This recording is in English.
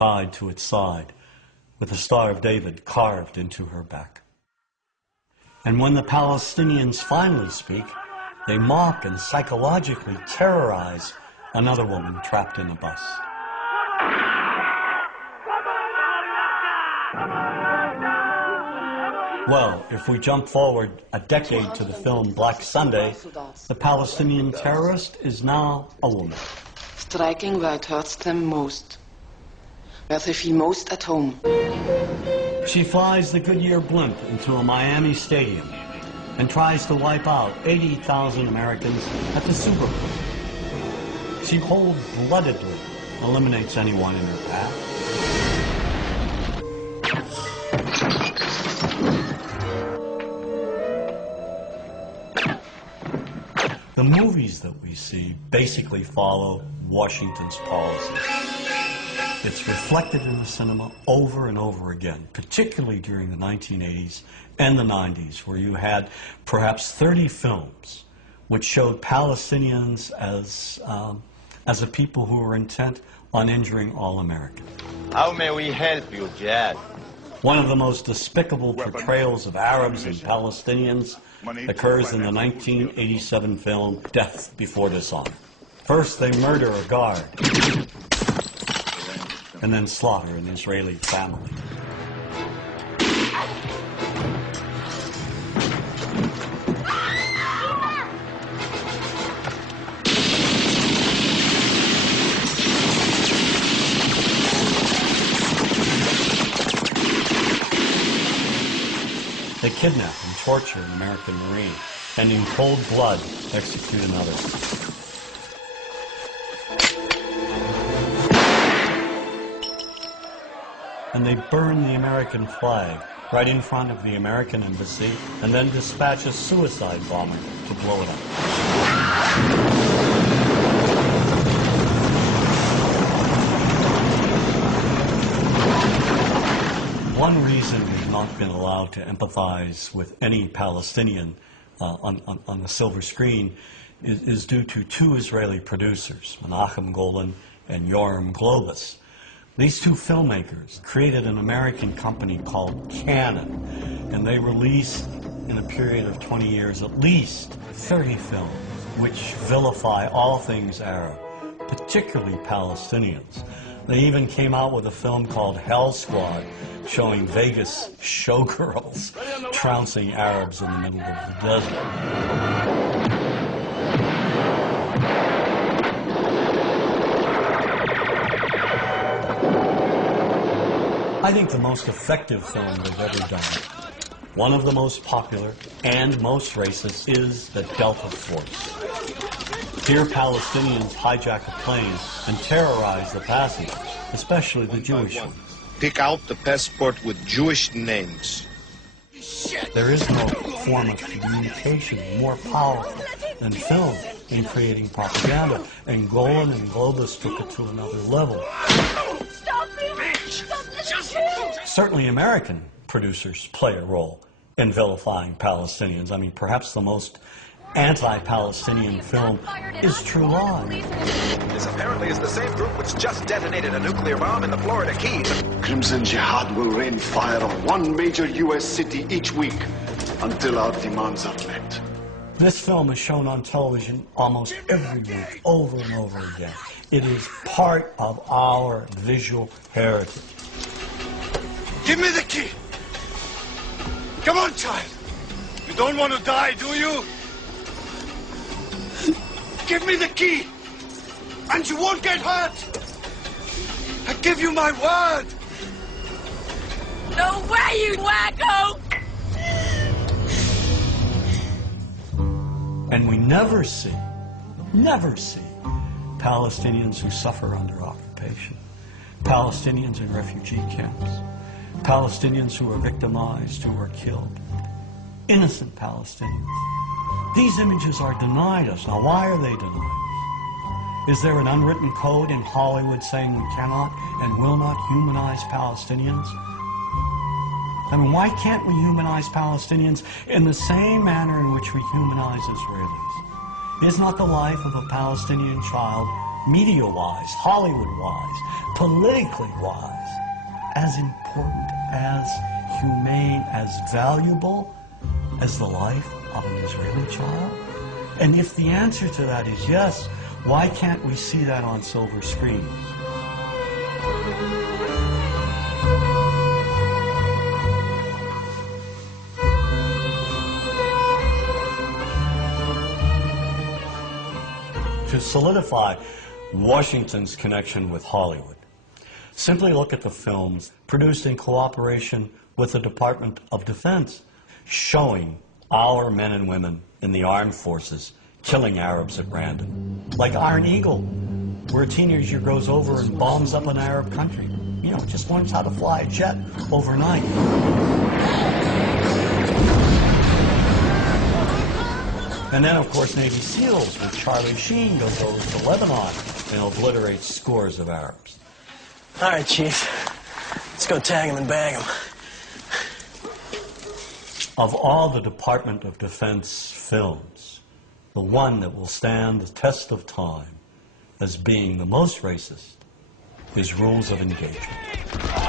tied to its side, with the Star of David carved into her back. And when the Palestinians finally speak, they mock and psychologically terrorize another woman trapped in a bus. Well, if we jump forward a decade to the film Black Sunday, the Palestinian terrorist is now a woman. Striking where it hurts them most, where they feel most at home. She flies the Goodyear blimp into a Miami stadium and tries to wipe out 80,000 Americans at the Super Bowl. She cold-bloodedly eliminates anyone in her path. The movies that we see basically follow Washington's policies. It's reflected in the cinema over and over again, particularly during the 1980s and the 90s, where you had perhaps 30 films which showed Palestinians as a people who were intent on injuring all Americans. How may we help you, Jad? One of the most despicable portrayals of Arabs and Palestinians occurs in the 1987 film Death Before Dishonor. First, they murder a guard, and then slaughter an Israeli family. They kidnap and torture an American Marine, and in cold blood execute another. And they burn the American flag right in front of the American embassy, and then dispatch a suicide bomber to blow it up. One reason we've not been allowed to empathize with any Palestinian on the silver screen is due to two Israeli producers, Menachem Golan and Yoram Globus. These two filmmakers created an American company called Canon, and they released, in a period of 20 years, at least 30 films which vilify all things Arab, particularly Palestinians. They even came out with a film called Hell Squad, showing Vegas showgirls trouncing Arabs in the middle of the desert. I think the most effective film they've ever done, one of the most popular and most racist, is the Delta Force. Here Palestinians hijack a plane and terrorize the passengers, especially the Jewish ones. Pick out the passport with Jewish names. There is no form of communication more powerful than film in creating propaganda, and Golan and Globus took it to another level. Certainly American producers play a role in vilifying Palestinians. I mean, perhaps the most anti-Palestinian film is True Lies. This apparently is the same group which just detonated a nuclear bomb in the Florida Keys. Crimson Jihad will rain fire on one major U.S. city each week until our demands are met. This film is shown on television almost every week, over and over again. It is part of our visual heritage. Give me the key! Come on, child! You don't want to die, do you? Give me the key, and you won't get hurt. I give you my word. No way, you wacko! And we never see Palestinians who suffer under occupation, Palestinians in refugee camps, Palestinians who are victimized, who are killed, innocent Palestinians. These images are denied us. Now, why are they denied us? Is there an unwritten code in Hollywood saying we cannot and will not humanize Palestinians? I mean, why can't we humanize Palestinians in the same manner in which we humanize Israelis? Is not the life of a Palestinian child, media-wise, Hollywood-wise, politically wise, as important, as humane, as valuable as the life of an Israeli child? And if the answer to that is yes, why can't we see that on silver screens? To solidify Washington's connection with Hollywood, simply look at the films produced in cooperation with the Department of Defense, showing our men and women in the armed forces killing Arabs at random. Like Iron Eagle, where a teenager goes over and bombs up an Arab country. You know, just learns how to fly a jet overnight. And then, of course, Navy SEALs, with Charlie Sheen goes over to Lebanon and obliterates scores of Arabs. All right, Chief. Let's go tag him and bag him. Of all the Department of Defense films, the one that will stand the test of time as being the most racist is Rules of Engagement.